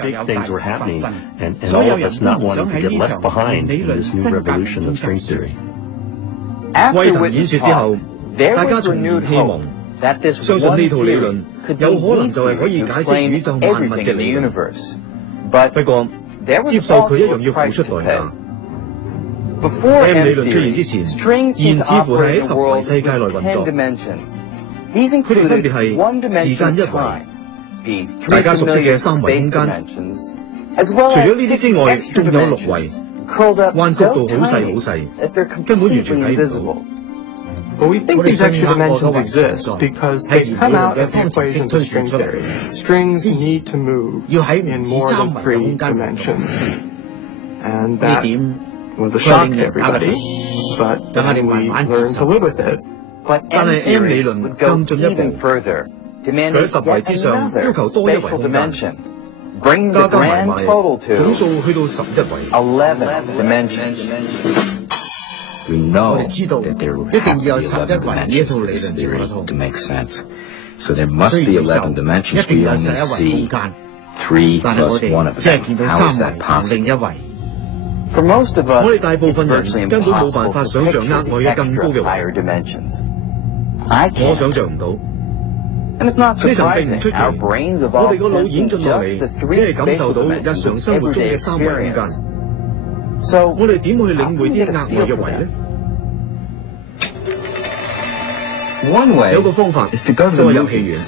Big things were happening, and all of us not wanting to get left behind in this new revolution of string theory. After Witness Talk, there was renewed hope that this one theory could be easier to explain everything in the universe. But there was also a price to pay. Before M-theory, strings seemed to operate in a world with 10 dimensions. These included one dimension of time, the 3 familiar space dimensions, as well as 6 extra dimensions, curled up so tiny that they're completely invisible. Well, we think these extra dimensions exist because they come out of the equations of string theory. Strings need to move in more than 3 dimensions. And that was a shock to everybody, but then we learned to live with it. But M-theory would go even further, demanding yet another spatial dimension, bringing the grand total to 11 dimensions. We know that there will have to be 11 dimensions for this theory to make sense. So there must be 11 dimensions. We only see 3 plus 1 of them. How is that possible? For most of us, it's virtually impossible to picture the extra higher dimensions. I can't. And it's not surprising. Our brains evolved sensing just the 3 spatial dimensions of everyday experience. So, how do we get a feel for that? One way is to go to the movies.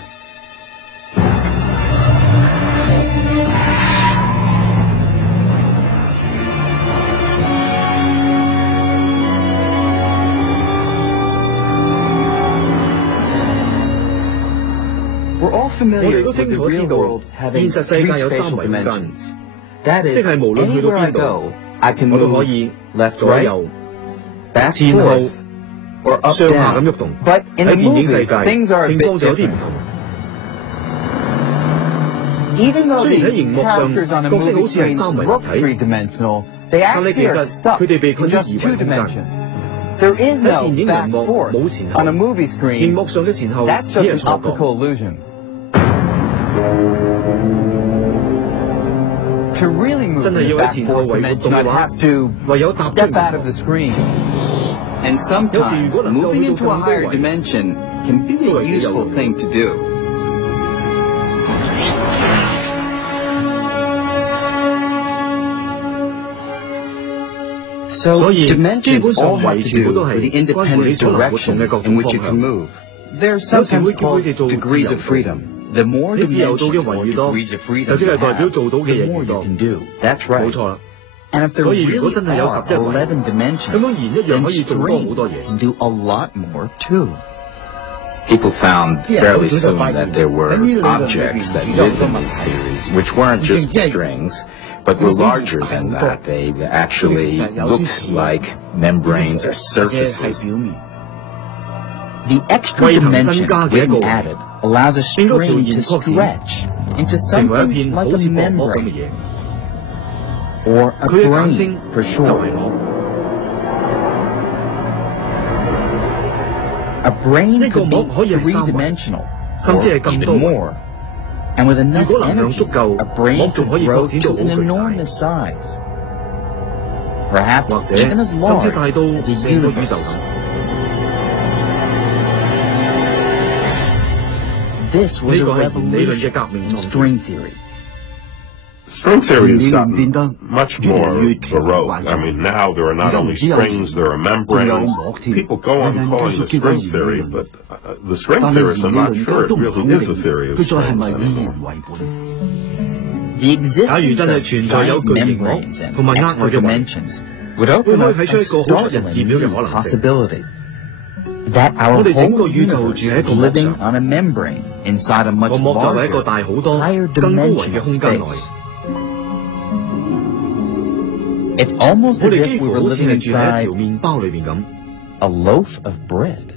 We're all familiar with the real world having 3 spatial dimensions. That is, anywhere I go, I can move left, right, back, forth, or up, down. But in the movies, things are a bit different. Even though the characters on a movie screen look 3-dimensional, they actually are stuck in just 2 dimensions. There is no back forth on a movie screen. That's just an optical illusion. To really move in the back forth dimension, I'd have to step out of the screen. And sometimes, moving into a higher dimension can be a useful thing to do. So, dimensions all have to do with the independent direction in which you can move. They're sometimes called degrees of freedom. The more dimensions or degrees of freedom you have, the more you can do. That's right. And if there really are 11 dimensions, then strings can do a lot more too. People found fairly soon that there were objects that lived in these theories, which weren't just strings, but were larger than that. They actually looked like membranes or surfaces. The extra dimension being added allows a string to stretch into something like a membrane, or a brain for short. A brain could be 3-dimensional, or even more, and with enough energy, a brain could grow to an enormous size, perhaps even as large as a universe. This was a revolution in string theory. String theory has gotten much more baroque. I mean, now there are not only strings, there are membranes. People go on calling it string theory, but the string theorists are not sure it really is a theory of strings anymore. The existence of giant membranes and extra dimensions would open up a startling new possibility. That our whole universe is living on a membrane inside a much larger, higher dimension of space. It's almost as if we were living inside a loaf of bread.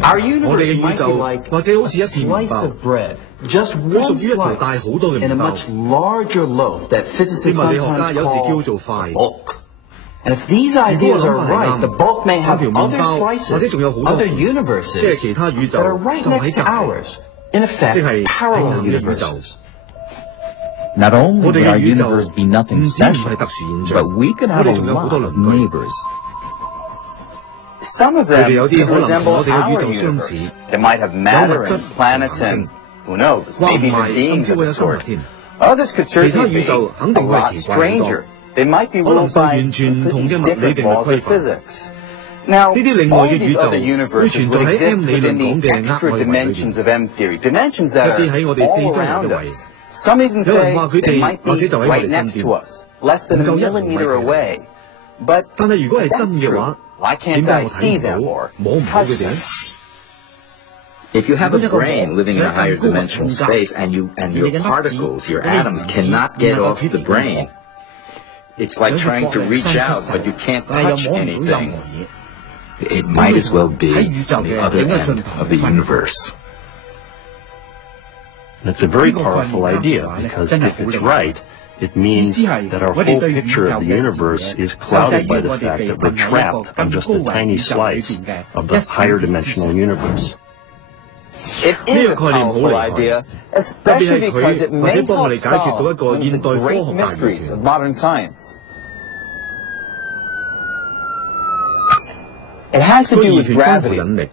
Our universe 哋嘅宇宙或者好似一片麵包，佢屬於一條大好多嘅麵包。啲物理學家有時叫做塊。And if these ideas are right, the bulk may have other slices, other universes that are right next to ours. In effect, parallel universes. Not only would our universe be nothing special, but we could have a lot of neighbors. Some of them could resemble our universe. They might have matter and planets and, who knows, maybe even beings of a sort. Others could certainly be a lot stranger. They might be ruled by completely different laws of physics. Now, all these other universes would exist within the extra dimensions of M theory, dimensions that are all around us. Some even say they might be right next to us, less than a millimeter away. But if that's true, why can't I see them or touch them? If you have a brain living in a higher dimensional space and your particles, your atoms, cannot get off the brain, it's like trying to reach out, but you can't touch anything. It might as well be on the other end of the universe. That's a very powerful idea, because if it's right, it means that our whole picture of the universe is clouded by the fact that we're trapped on just a tiny slice of the higher dimensional universe. It is a powerful idea, especially because it may help solve one of the great mysteries of modern science. It has to do with gravity.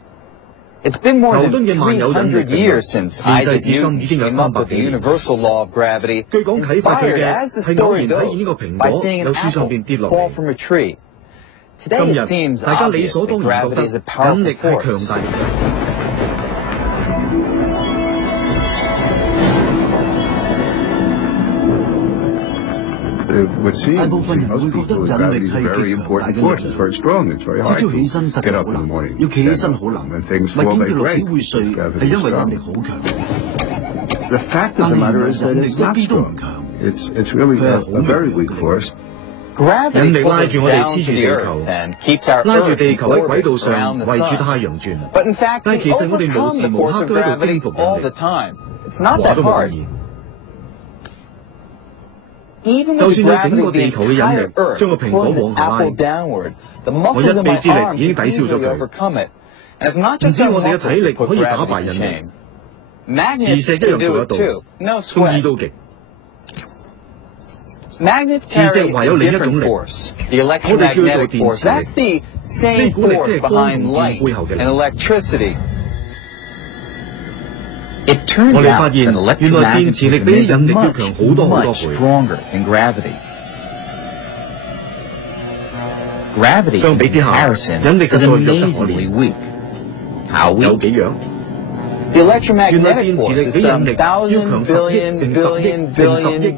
It's been more than 300 years since Isaac Newton came up with the universal law of gravity, inspired, as the story goes, by seeing an apple fall from a tree. Today it seems obvious that gravity is a powerful force. It would seem to most people gravity is a very important force. It's very strong. It's very hard to get up in the morning, stand up, and things fall like rain. Gravity is strong. The fact of the matter is that it's not strong. It's really a very weak force. Gravity pulls us down to the Earth and keeps our Earth in orbit around the sun. But in fact, we overcome the force of gravity all the time. It's not that hard. Even with gravity, the entire Earth pulling its apple downward, the muscles in my arm can easily overcome it. And it's not just our muscles that put gravity to shame. Magnets can do it too. No sweat. Magnets carry a different force, the electromagnetic force. That's the same force behind light and electricity. It turns out that electromagnetism is much stronger than gravity. Gravity, in comparison, is amazingly weak. How weak? The electromagnetic force is some 1,000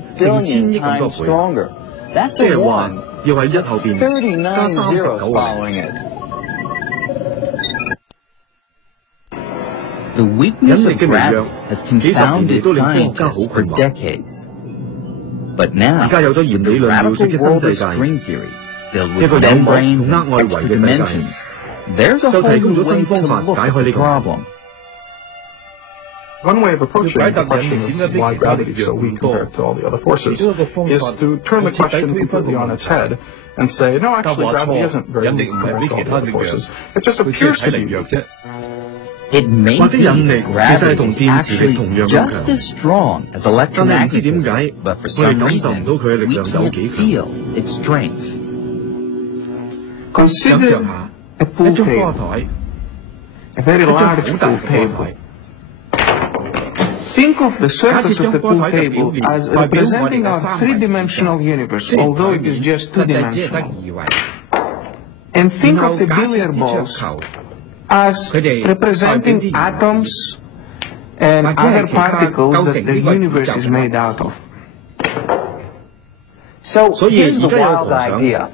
billion times stronger. That's a 1, 39 zeros following it. The weakness of gravity has confounded scientists for decades. But now, with the radical world of string theory, filled with membranes and extra dimensions, there's a whole new way to look at the problem. One way of approaching the question of why gravity is so weak compared to all the other forces is to turn the question completely on its head and say, no, actually gravity isn't very weak compared to all the other forces. It just appears to be weak. It may be that gravity is actually just as strong as electromagnetism, but for some reason, we can't feel its strength. Consider a pool table, a very large pool table. Think of the surface of the pool table as representing our three-dimensional universe, although it is just two-dimensional. And think of the billiard balls as representing atoms and other particles that the universe is made out of. So here's the wild idea.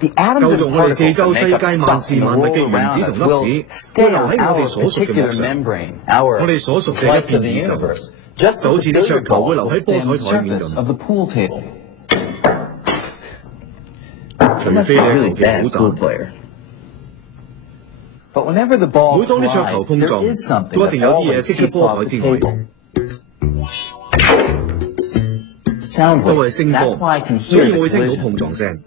The atoms and particles that make up stuff in the world around us will stay on our particular membrane, our slice of the universe, just as the billiard balls will stay on the surface of the pool table. You must be a really bad pool player. But whenever the ball 每當啲桌球碰撞， there is something 都一定有啲嘢 that 識出 always 波 keeps 海 off 之 the 外。 table. Sound 作為 waves. 聲 That's 波， why I can 所 hear 以我 the 會聽到 collision. 碰撞聲。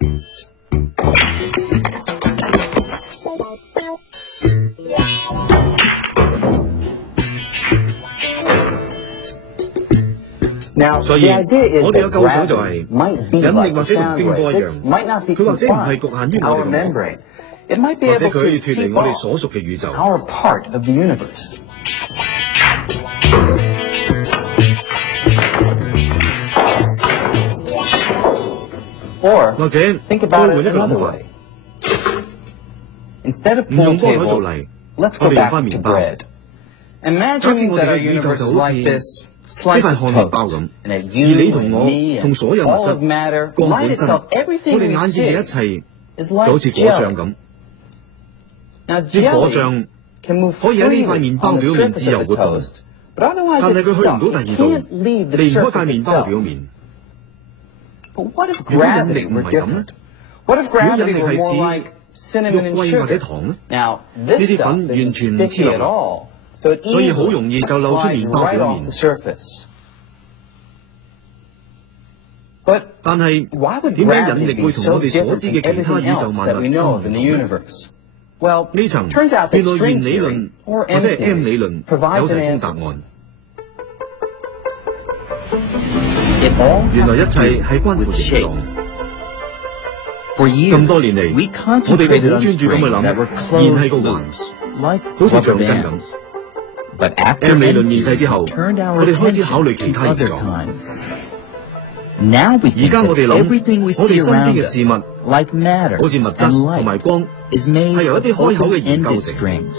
Now, 所以 the idea is 我哋有 that 構想就係 gravity might be 引力 like 或 the 者同 sound 聲波一 waves. 樣， It might not be 佢或者唔係 confined 局限於 to 我 our 哋嘅網絡， membrane. It might be 或者 able 佢可以 to 脫 seep 離我哋 off 所屬嘅宇宙。 our part of the universe. Or 或者 think 再 about 換 it 一個諗 another 法， way. Instead of 唔用 pool 波海做 tables, 例， let's 我 go 哋用 back 翻 to 麵包。 bread. 假設 Imagine 我 that 哋 our 嘅宇宙 universe 就 is 好 like 似 this 呢 slice 塊 of 漢堡包 toast, 咁， and that 而 you 你同 and 我 me 同 and 所有物 all of 質、 matter, 光 light 本身， itself, 我 everything 哋 we 眼見嘅一 see 切 is 就 like 好似果醬 jelly. 咁。 Now 啲果 jelly 醬 can move 可以喺呢塊 freely 麵包 on the 表面 surface 自由 of the 活動， toast, but otherwise 但係 it's 佢去唔 stuck. 到第 It 二度， can't leave the 離唔開 surface 塊麵包表 itself. 面。 But what if 如果引 gravity 力唔 were 係咁 different? 呢？ What if 如果 gravity 引力 were 係 more 似 like cinnamon 肉 and 桂或者 sugar? 糖呢？ Now, this 呢啲 stuff 粉完 isn't 全唔黐 sticky 落 at all, so it 所以好 easily 容易就漏出 slides 麵包 right 表 off 面。 the surface. But 但係 why would 點解 gravity 引力 be 會同 so 我哋所 different 知 from 嘅其他 everything 宇宙 else 萬 that 物 we 咁 know 唔 of in 同 the 呢？ universe? Well, 呢層 turns out that 原來弦 string 理論 theory, or 或者 M 係 M 理 theory, 論 provides 有 an 提供 answer. 答案。 It all 原來 has 一 to 切 do 係關乎 with 形 shape. 狀。 For years, 咁多年嚟， we 我哋都 concentrated 好 on 專注咁去 strings 諗， that were 弦係 closed 個環， loops, like 好似 rubber 橡筋 bands. 咁。 But after M 理論 M 現世之後， theory, we turned our 我哋開始 attention 考慮其 to 他形 other 狀。 kinds. Now we 而 think 家我哋 that 諗， everything we 我 see 哋身邊 around 嘅 us, 事物， like matter 好似物 and 質同埋 light, 光， is made 係由一啲 of 開口嘅弦構 open-ended 成。 strings.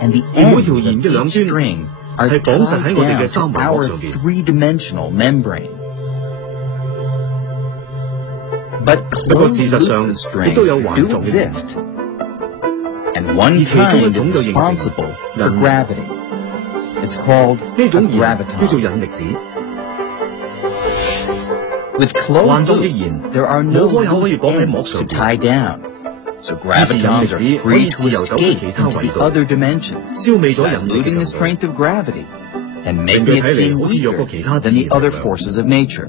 And the 而每 ends 條 of 弦嘅兩 each 端 string are 係綁實喺 tied 我哋 down 嘅三 to 維 our 殼上邊。 three-dimensional membrane. But 不過 closed 事實 loops 上 of 亦都有 strings 環 do 狀嘅形。 exist. And one 而其中一 kind 種 is 就形成 responsible for 引 gravity. It's called 呢 a 種弦叫做 graviton. 引力子。 With 環 closed 狀嘅 loops, 弦 there are 冇 no 開口可以 loose 綁喺膜 ends 上 to 邊， tie down. So 於是引力 gravitons 子 are 可以 free 自 to 由走出 escape 其他 into 維 the 度， other dimensions, 消滅咗引力 diluting 嘅 the 強度。 strength of gravity and 令 making 佢 it 睇嚟 seem 好似弱 weaker 過其他 than 自 the 然力 other 量。 forces of nature.